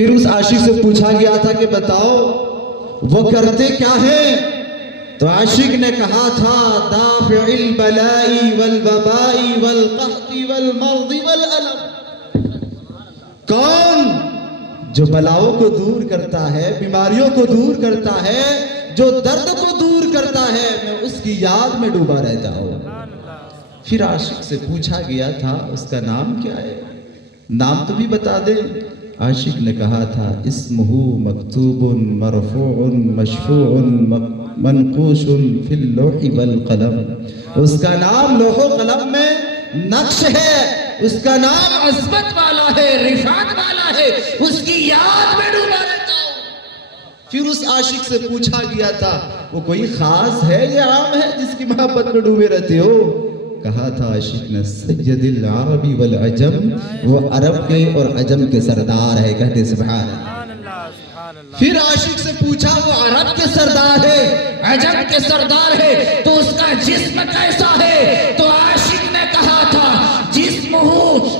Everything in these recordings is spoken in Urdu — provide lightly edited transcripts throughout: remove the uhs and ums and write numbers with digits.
پھر اس عاشق سے پوچھا گیا تھا کہ بتاؤ وہ کرتے کیا ہے؟ تو عاشق نے کہا تھا دافع البلاء والوباء والقحط والمرض والالم. کون؟ جو بلاؤں کو دور کرتا ہے، بیماریوں کو دور کرتا ہے، جو درد کو دور کرتا ہے، میں اس کی یاد میں ڈوبا رہتا ہوں. پھر عاشق سے پوچھا گیا تھا اس کا نام کیا ہے؟ نام تو بھی بتا دے. عاشق نے کہا تھا اسمہ مکتوب مرفوع مشفوع منقوش فی اللوح والقلم. اس کا نام لوح و قلم میں نقش ہے، اس کا نام عظمت والا ہے، رفعت والا ہے، اس کی یاد میں ڈوبا رہتا ہوں. پھر اس عاشق سے پوچھا گیا تھا وہ کوئی خاص ہے یا عام ہے جس کی محبت میں ڈوبے رہتے ہو؟ کہا تھا عاشق نے سید العرب والعجم، وہ عرب کے اور عجم کے سردار ہے. کہتے سبحان اللہ. پھر عاشق سے پوچھا وہ عرب کے سردار ہے، عجم کے سردار ہے، تو اس کا جسم کیسا ہے؟ تو عاشق نے کہا تھا جسمہ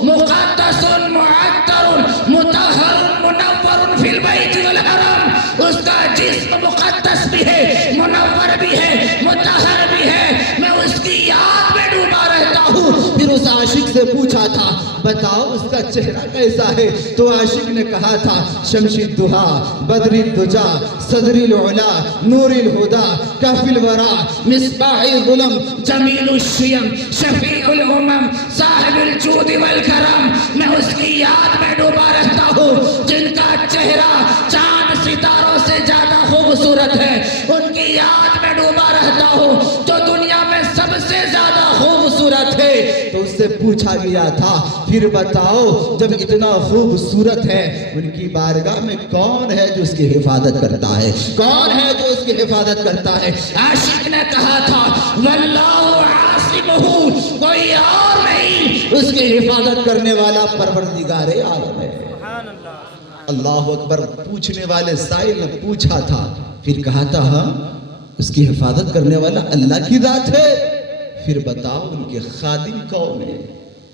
مقدس معطر مطہر منور فی البیت والحرم. اس کا جسم مقدس بھی ہے، منور بھی ہے، مطہر بھی ہے، میں اس کی یاد میں ڈوبا رہتا ہوں. پھر اس عاشق سے پوچھا تھا بتاؤ اس کا چہرہ کیسا ہے؟ تو عاشق نے کہا تھا شمس الضحیٰ بدر الدجا صدر العلا نور الہدا کف الورا مصباح الظلم جمیل الشیم شفیع الامم صاحب الجود والکرم. میں اس کی یاد میں ڈوبا رہتا ہوں جن کا چہرہ چاند ستاروں سے زیادہ خوبصورت ہے. ان کی یاد میں ڈوبا رہتا ہوں جو دنیا میں سب سے زیادہ خوبصورت ہے. تو اس سے پوچھا گیا تھا پھر بتاؤ جب اتنا خوبصورت ہے ان کی بارگاہ میں کون ہے جو اس کی حفاظت کرتا ہے؟ کون ہے جو اس کی حفاظت کرتا ہے؟ عاشق نے کہا تھا واللہ عاصمہ، کوئی اور نہیں، اس کی حفاظت کرنے والا پروردگار عالم ہے. اللہ اکبر. پوچھنے والے سائل نے پوچھا تھا پھر کہا تھا ہاں اس کی حفاظت کرنے والا اللہ کی ذات ہے. پھر بتاؤ ان کے خادم کون ہے؟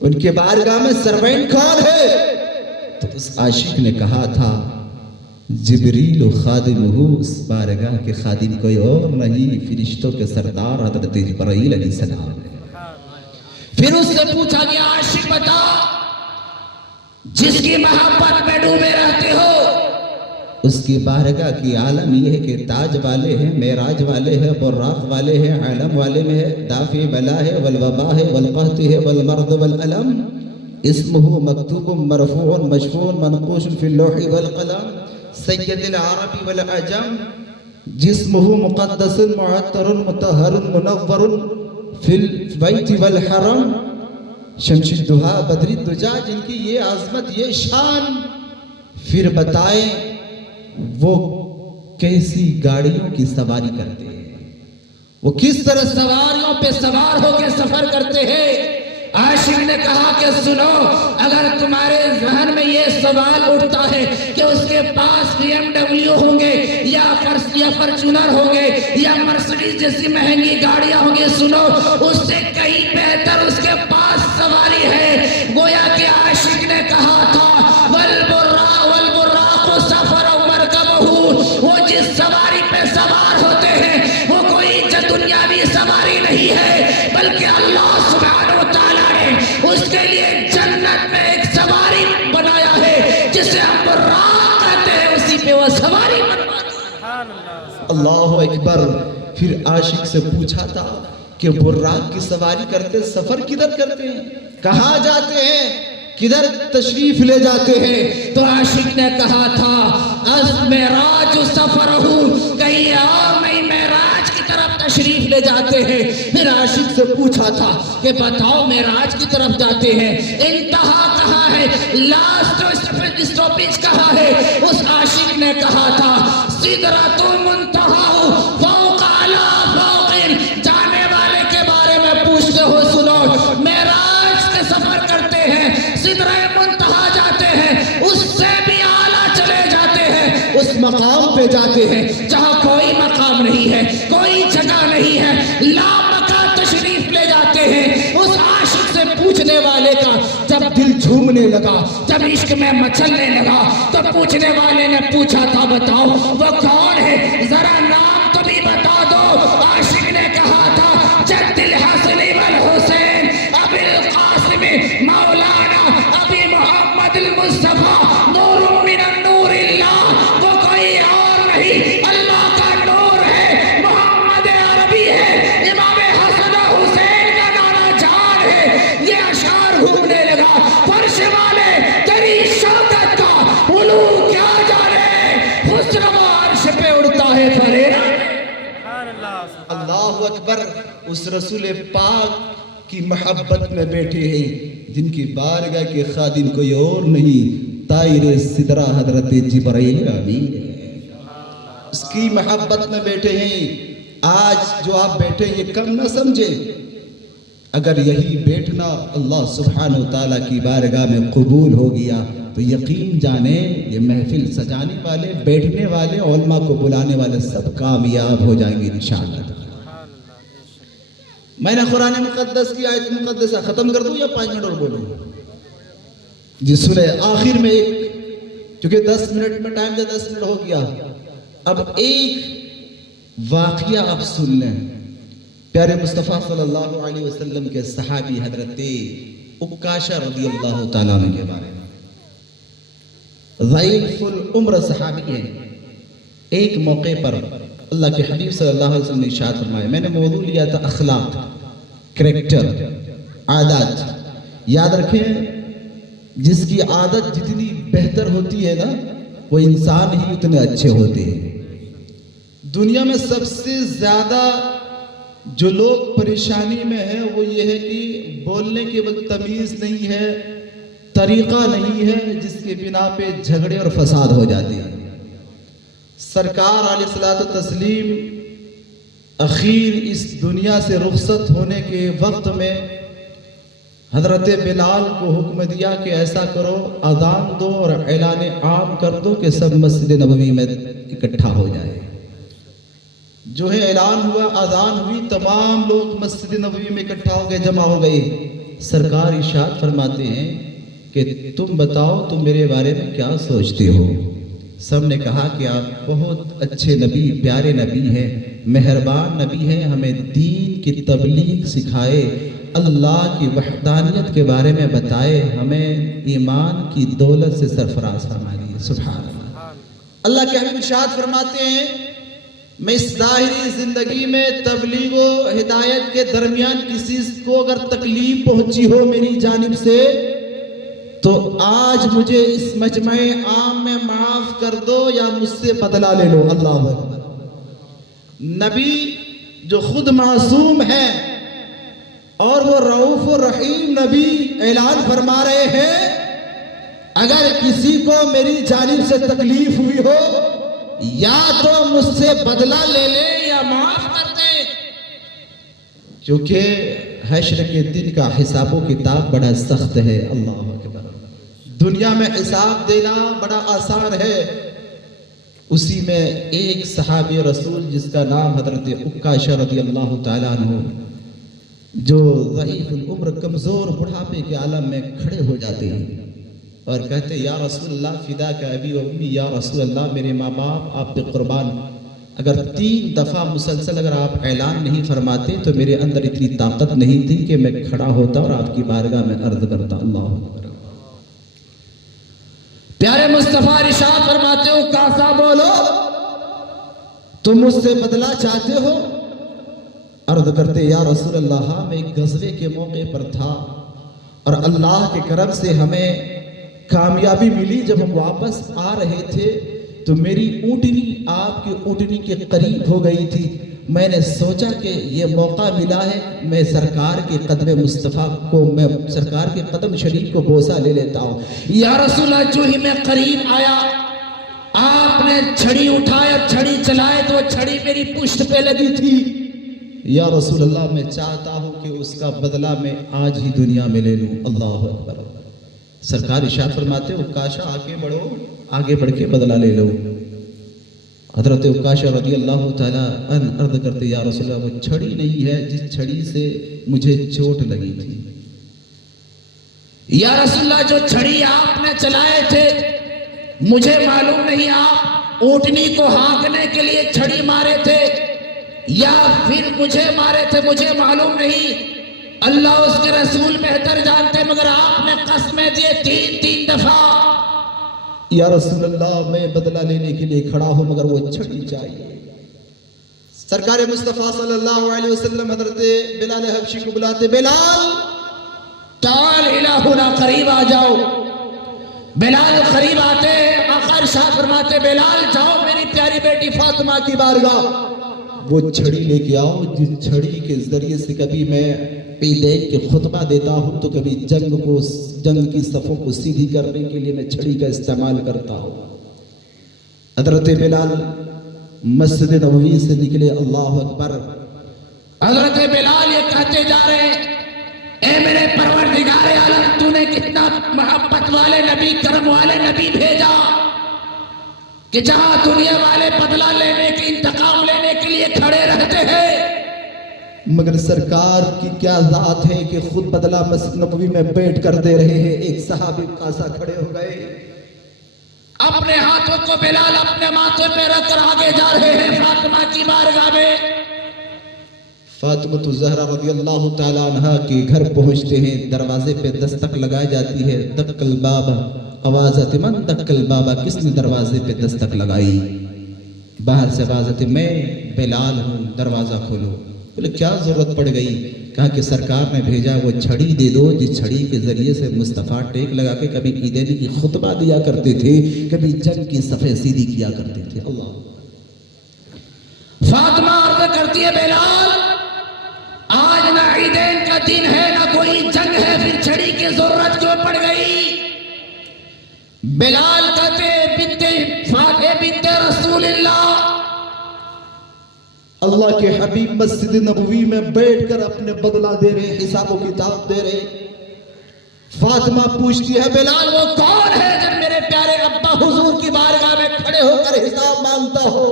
ان کے بارگاہ میں سروینٹ کون ہے؟ تو اس عاشق نے کہا تھا جبریل و خادمہ، اس بارگاہ کے خادم کوئی اور نہیں، فرشتوں کے سردار حضرت جبرائیل علیہ السلام ہے. پھر اس سے پوچھا گیا عاشق بتا جس کی محبت میں ڈوبے رہتے ہو اس کی بارگاہ کی عالم یہ ہے کہ تاج والے ہیں، معراج والے ہیں، براق والے ہیں، عالم والے میں ہے، دافع بلا ہے، والوبا ہے، والقحط ہے، والمرض والالم. اسمہ مکتوب مرفوع مشفوع منقوش فی اللوح والقلم سید العرب والعجم. جسمہ مقدس معطر مطہر منور فی البیت والحرم. شمس الضحیٰ بدر الدجا، جن کی یہ عظمت یہ شان. پھر بتائیں وہ کیسی گاڑیوں کی سواری کرتے ہیں، وہ کس طرح سواریوں پہ سوار ہو کے سفر کرتے ہیں. عاشق نے کہا کہ سنو اگر تمہارے ذہن میں یہ سوال اٹھتا ہے کہ اس کے پاس BMW ہوں گے یا فارچونر ہوں گے یا مرسڈیز جیسی مہنگی گاڑیاں ہوں گی، سنو اس سے کہیں بہتر اس کے پاس سواری ہے. گویا کہ عاشق نے کہا تھا والبراق سفر مرکبہ، وہ جس سواری پہ سوار ہوتے ہیں وہ کوئی دنیاوی سواری نہیں ہے بلکہ اللہ سبحانہ وتعالیٰ نے اس کے لیے جنت میں ایک سواری بنایا ہے جسے ہم براق کہتے ہیں، اسی پہ وہ سواری بنواتے. اللہ اکبر. پھر عاشق سے پوچھا تھا کہ براق کی سواری کرتے سفر کدھر کرتے ہیں، کہاں جاتے ہیں، کدھر تشریف لے جاتے ہیں؟ تو عاشق نے کہا تھا از معراج سفر ہوں، کہیں اور نہیں، معراج کی طرف تشریف لے جاتے ہیں. پھر عاشق سے پوچھا تھا کہ بتاؤ معراج کی طرف جاتے ہیں انتہا کہاں ہے، لاسٹ اسٹاپیج کہاں ہے؟ اس عاشق نے کہا تھا سدرۃ المنتہی فوق اعلیٰ فوق. جانے والے کے بارے میں پوچھتے ہو، سنو معراج کے سفر کرتے ہیں، سدرہ منتہا جاتے ہیں، اس سے بھی اعلیٰ چلے جاتے ہیں، اس مقام پہ جاتے ہیں جہاں کوئی مقام نہیں ہے، کوئی جگہ نہیں ہے، لا مکان تشریف لے جاتے ہیں. اس عاشق سے پوچھنے والے کا جب دل جھومنے لگا، جب عشق میں مچلنے لگا تو پوچھنے والے نے پوچھا تھا بتاؤ وہ کون ہے، ذرا نام تو بھی بتا دو۔ عاشق نے کہا تھا جد الحسن والحسین ابی القاسم مولانا ابی محمد المصطفیٰ نور من النور اللہ، وہ کوئی اور نہیں اللہ کا نور ہے، محمد عربی ہے، امام حسن و حسین کا نانا جان ہے۔ یہ اشعار گھومنے لگا، فرش والے تیری شوکت کا علو کیا جانے، حسن و عرش پہ اڑتا ہے پریرا۔ اللہ اکبر، اس رسول پاک کی محبت میں بیٹھے ہیں جن کی بارگاہ کے خادم کوئی اور نہیں، طائر سدرہ حضرت جبرائیل امین ہے، اس کی محبت میں بیٹھے ہیں۔ آج جو آپ بیٹھے ہیں یہ کم نہ سمجھے، اگر یہی بیٹھنا اللہ سبحانہ وتعالیٰ کی بارگاہ میں قبول ہو گیا تو یقین جانیں یہ محفل سجانے والے، بیٹھنے والے، علماء کو بلانے والے سب کامیاب ہو جائیں گے انشاءاللہ۔ میں نے قرآن مقدس کی آیت مقدسہ ختم کر دوں یا 5 منٹ اور بولوں؟ جس سورہ آخر میں ایک، کیونکہ 10 منٹ میں ٹائم دے، 10 منٹ ہو گیا، اب ایک واقعہ آپ سن لیں پیارے مصطفیٰ صلی اللہ علیہ وسلم کے صحابی حضرت عکاشہ رضی اللہ تعالیٰ عنہ کے بارے میں۔ ضعیف العمر صحابی ہیں۔ ایک موقع پر اللہ کے حبیب صلی اللہ علیہ وسلم نے ارشاد فرمایا، میں نے موضوع لیا تھا اخلاق، کریکٹر، عادات۔ یاد رکھیں جس کی عادت جتنی بہتر ہوتی ہے نا وہ انسان ہی اتنے اچھے ہوتے ہیں۔ دنیا میں سب سے زیادہ جو لوگ پریشانی میں ہیں وہ یہ ہے کہ بولنے کے وقت تمیز نہیں ہے، طریقہ نہیں ہے، جس کے بنا پہ جھگڑے اور فساد ہو جاتے ہیں۔ سرکار علیہ الصلوۃ والتسلیم اخیر اس دنیا سے رخصت ہونے کے وقت میں حضرت بلال کو حکم دیا کہ ایسا کرو، اذان دو اور اعلان عام کر دو کہ سب مسجد نبوی میں اکٹھا ہو جائے۔ جو ہے اعلان ہوا، اذان ہوئی، تمام لوگ مسجد نبوی میں اکٹھا ہو گئے، جمع ہو گئے۔ سرکار ارشاد فرماتے ہیں کہ تم بتاؤ تم میرے بارے میں کیا سوچتے ہو؟ سب نے کہا کہ آپ بہت اچھے نبی، پیارے نبی ہیں، مہربان نبی ہیں، ہمیں دین کی تبلیغ سکھائے، اللہ کی وحدانیت کے بارے میں بتائے، ہمیں ایمان کی دولت سے سرفراز فرما دیے۔ سبحان اللہ۔ اللہ کے حبیب ارشاد فرماتے ہیں میں اس ظاہری زندگی میں تبلیغ و ہدایت کے درمیان کسی کو اگر تکلیف پہنچی ہو میری جانب سے تو آج مجھے اس مجمع عام میں معاف کر دو یا مجھ سے بدلہ لے لو۔ اللہ اکبر۔ نبی جو خود معصوم ہے اور وہ رؤوف و رحیم نبی اعلان فرما رہے ہیں اگر کسی کو میری جانب سے تکلیف ہوئی ہو یا تو مجھ سے بدلہ لے لے یا معاف کر دے، کیونکہ حشر کے دن کا حساب و کتاب بڑا سخت ہے۔ اللہ اکبر۔ دنیا میں حساب دینا بڑا آسان ہے، اسی میں ایک صحابی رسول جس کا نام حضرت عکاشہ رضی اللہ تعالیٰ عنہ، جو ضعیف العمر، کمزور، بڑھاپے کے عالم میں کھڑے ہو جاتے ہیں اور کہتے ہیں یا رسول اللہ فدا کا ابی و امی، یا رسول اللہ میرے ماں باپ آپ پہ قربان، اگر 3 دفعہ مسلسل اگر آپ اعلان نہیں فرماتے تو میرے اندر اتنی طاقت نہیں تھی کہ میں کھڑا ہوتا اور آپ کی بارگاہ میں عرض کرتا۔ اللہ اکبر۔ پیارے مصطفیٰ ارشاد فرماتے ہو کاسا بولو تم مجھ سے بدلہ چاہتے ہو؟ عرض کرتے یا رسول اللہ میں ایک غزوے کے موقع پر تھا اور اللہ کے کرم سے ہمیں کامیابی ملی، جب ہم واپس آ رہے تھے تو میری اونٹنی آپ کی اونٹنی کے قریب ہو گئی تھی، میں نے سوچا کہ یہ موقع ملا ہے میں سرکار کے قدم مصطفیٰ کو، میں سرکار کے قدم شریف کو بوسہ لے لیتا ہوں۔ یا رسول اللہ جو ہی میں قریب آیا آپ نے چھڑی اٹھایا اور چھڑی چلائے تو چھڑی میری پشت پہ لگی تھی۔ یا رسول اللہ میں چاہتا ہوں کہ اس کا بدلہ میں آج ہی دنیا میں لے لوں۔ اللہ اکبر۔ سرکار ارشاد فرماتے عکاشہ آگے بڑھو، آگے بڑھ کے بدلہ لے لو۔ حضرت عکاشہ رضی اللہ تعالیٰ عنہ عرض کرتے یا رسول اللہ وہ چھڑی نہیں ہے جس چھڑی سے مجھے چوٹ لگی تھی، یا رسول اللہ جو چھڑی آپ نے چلائے تھے مجھے معلوم نہیں آپ اونٹنی کو ہانکنے کے لیے چھڑی مارے تھے یا پھر مجھے مارے تھے، مجھے معلوم نہیں، اللہ اس کے رسول بہتر جانتے، مگر آپ نے قسمیں دیے تین دفعہ۔ یا رسول اللہ میں بدلہ لینے کے لیے کھڑا ہوں مگر وہ چھڑی چاہیے۔ سرکار مصطفیٰ صلی اللہ علیہ وسلم حضرت بلال حبشی کو بلاتے، بلال تعال الہنا، قریب آ جاؤ۔ بلال قریب آتے، آقا ارشاد فرماتے بلال جاؤ میری پیاری بیٹی فاطمہ کی بارگاہ، وہ چھڑی لے کے آؤ جس چھڑی کے ذریعے سے کبھی میں عیدین کے خطبہ دیتا ہوں تو کبھی جنگ کی صفوں کو سیدھی کرنے کے لیے میں چھڑی کا استعمال کرتا ہوں۔ حضرت بلال مسجد نبوی سے نکلے، اللہ اکبر۔ حضرت بلال یہ کہتے جا رہے اے میرے پروردگار عالم تو نے کتنا محبت والے نبی، کرم والے نبی بھیجا کہ جہاں دنیا والے بدلہ لینے کی، انتقام لینے کے لیے کھڑے رہتے ہیں، مگر سرکار کی کیا ذات ہے کہ خود بدلہ مسجد نبوی میں بیٹھ کر دے رہے ہیں۔ ایک صحابی قاصا کھڑے ہو گئے، اپنے ہاتھوں کو بلال اپنے ماتھے پہ رکھ کر آگے جا رہے ہیں فاطمہ کی بارگاہ میں۔ فاطمہ الزہرا رضی اللہ تعالی عنہ کے گھر پہنچتے ہیں، دروازے پہ دستک لگائی جاتی ہے، دق الباب، آواز آتی من دق الباب، کس نے دروازے پہ دستک لگائی؟ باہر سے آواز آتی میں بلال ہوں، دروازہ کھولو۔ بولے کیا ضرورت پڑ گئی؟ کہا کہ سرکار نے بھیجا، وہ چھڑی دے دو جس چھڑی کے ذریعے سے مصطفیٰ ٹیک لگا کے کبھی عیدین کی خطبہ دیا کرتے تھے، کبھی جنگ کی صفیں سیدھی کیا کرتے تھے۔ اللہ فاطمہ عرض کرتی ہے بلال آج نہ عیدین کا دن ہے نہ کوئی جنگ ہے، پھر چھڑی کی ضرورت کیوں پڑ گئی؟ بلال کہتے بنت رسول اللہ، اللہ کے حبیب مسجد نبوی میں بیٹھ کر اپنے بدلہ دے رہے، حساب و کتاب دے رہے۔ فاطمہ پوچھتی ہے بلال وہ کون ہے جب میرے پیارے ابا حضور کی بارگاہ میں کھڑے ہو کر حساب مانگتا ہو؟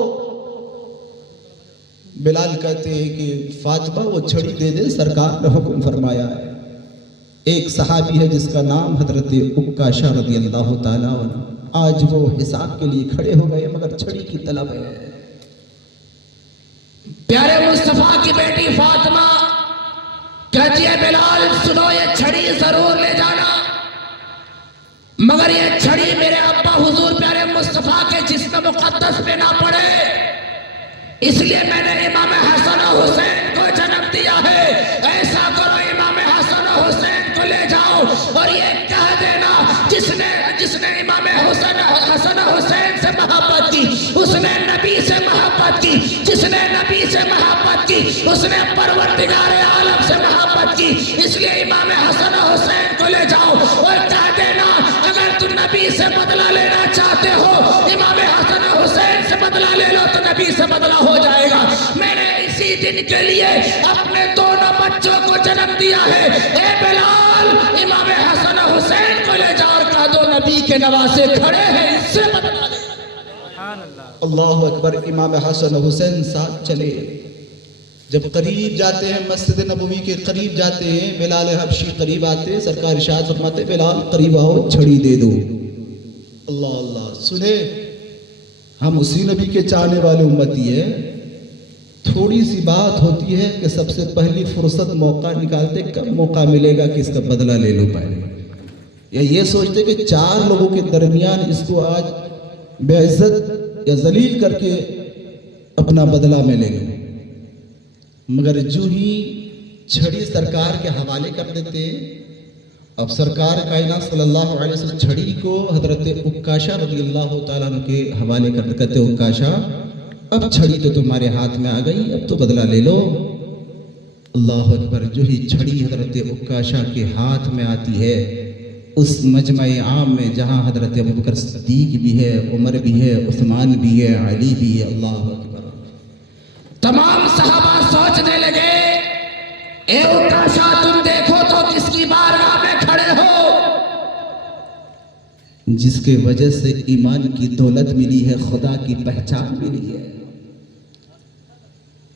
بلال کہتے ہیں کہ فاطمہ وہ چھڑی دے دے، سرکار نے حکم فرمایا ہے۔ ایک صحابی ہے جس کا نام حضرت عکاشہ رضی اللہ تعالیٰ عنہ، آج وہ حساب کے لیے کھڑے ہو گئے مگر چھڑی کی طلب ہے۔ پیارے مصطفیٰ کی بیٹی فاطمہ کہتی ہے بلال سنو یہ چھڑی ضرور لے جانا، مگر یہ چھڑی میرے ابا حضور پیارے مصطفیٰ کے جسم مقدس پہ نہ پڑے، اس لیے میں نے امام حسن و حسین کو جنم دیا ہے۔ ایسا کرو امام حسن و حسین کو لے جاؤ اور یہ کہہ دینا جس نے امام حسن و حسین سے محبت کی اس نے نبی سے محبت کی، جس نے نبی سے محبت کی اس نے پروردگار عالم سے محبت کی، اس لیے امام حسن و حسین کو لے جاؤ اور کہہ دینا اگر تم نبی سے بدلہ لینا چاہتے ہو امام حسن و حسین سے بدلہ لے لو تو نبی سے بدلہ ہو جائے گا۔ میں نے اسی دن کے لیے اپنے دونوں بچوں کو جنم دیا ہے، اے بلال امام حسن و حسین کو لے جاؤ اور کہہ دو نبی کے نواسے کھڑے ہیں اس سے بدلہ لے۔ اللہ اکبر۔ امام حسن و حسین ساتھ چلے، جب قریب جاتے ہیں مسجد نبوی کے قریب جاتے ہیں، بلال حبشی قریب آتے، سرکار ارشاد فرماتے بلال قریب آؤ چھڑی دے دو۔ اللہ اللہ سنے، ہم اسی نبی کے چاہنے والے امتی ہیں، تھوڑی سی بات ہوتی ہے کہ سب سے پہلی فرصت موقع نکالتے، کب موقع ملے گا کہ اس کا بدلہ لے لو پہلے، یا یہ سوچتے کہ 4 لوگوں کے درمیان اس کو آج بے عزت یا ذلیل کر کے اپنا بدلہ میں لے لو، مگر جو ہی چھڑی سرکار کے حوالے کر دیتے، اب سرکار کائنات صلی اللہ علیہ وسلم چھڑی کو حضرت عکاشہ رضی اللہ تعالیٰ عنہ کے حوالے کر کہتے عکاشہ اب چھڑی تو تمہارے ہاتھ میں آ گئی، اب تو بدلہ لے لو۔ اللہ اکبر۔ جو ہی چھڑی حضرت عکاشہ کے ہاتھ میں آتی ہے، اس مجمع عام میں جہاں حضرت ابوبکر صدیق بھی ہے، عمر بھی ہے، عثمان بھی ہے، علی بھی ہے، اللہ اکبر، تمام صحابہ سوچنے لگے اے عکاشہ تم دیکھو تو کس کی بارگاہ میں کھڑے ہو، جس کے وجہ سے ایمان کی دولت ملی ہے، خدا کی پہچان ملی ہے۔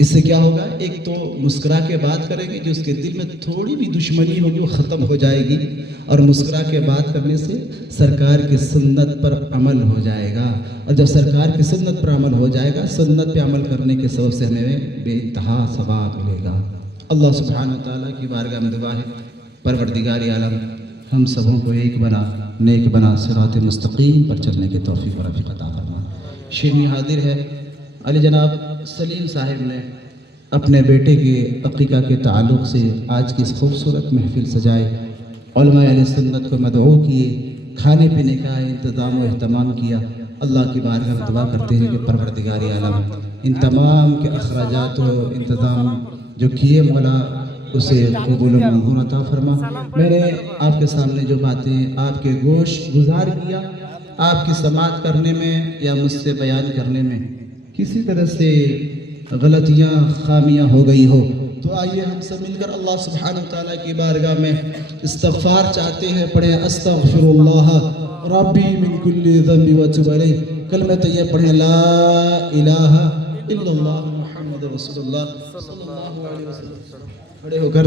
اس سے کیا ہوگا؟ ایک تو مسکرا کے بات کریں گے، جو اس کے دل میں تھوڑی بھی دشمنی ہوگی وہ ختم ہو جائے گی، اور مسکرا کے بات کرنے سے سرکار کی سنت پر عمل ہو جائے گا، اور جب سرکار کی سنت پر عمل ہو جائے گا، سنت پہ عمل کرنے کے سبب سے ہمیں بے انتہا ثواب ملے گا۔ اللہ سبحانہ و تعالیٰ کی بارگاہ میں دعا ہے، پروردگار عالم ہم سبوں کو ایک بنا، نیک بنا، صراط مستقیم پر چلنے کے توفیق و رفیق عطا فرما۔ شیرنی حاضر ہے، علی جناب سلیم صاحب نے اپنے بیٹے کے عقیقہ کے تعلق سے آج کی اس خوبصورت محفل سجائے، علماء اہل سنت کو مدعو کیے، کھانے پینے کا انتظام و اہتمام کیا۔ اللہ کی بارگاہ میں دعا کرتے ہیں کہ پروردگار عالم ان تمام کے اخراجات و انتظام جو کیے مولا اسے قبول و منظور عطا فرما۔ میں نے آپ کے سامنے جو باتیں آپ کے گوش گزار کیا، آپ کی سماعت کرنے میں یا مجھ سے بیان کرنے میں کسی طرح سے غلطیاں خامیاں ہو گئی ہو تو آئیے ہم سب مل کر اللہ سبحانہ وتعالیٰ کی بارگاہ میں استغفار چاہتے ہیں، پڑھیں استغفر اللہ ربی من کل ذنب واتوب الیہ، کلمہ طیبہ پڑھیں لا الہ الا اللہ محمد رسول اللہ صلی اللہ علیہ وسلم، کھڑے ہو کر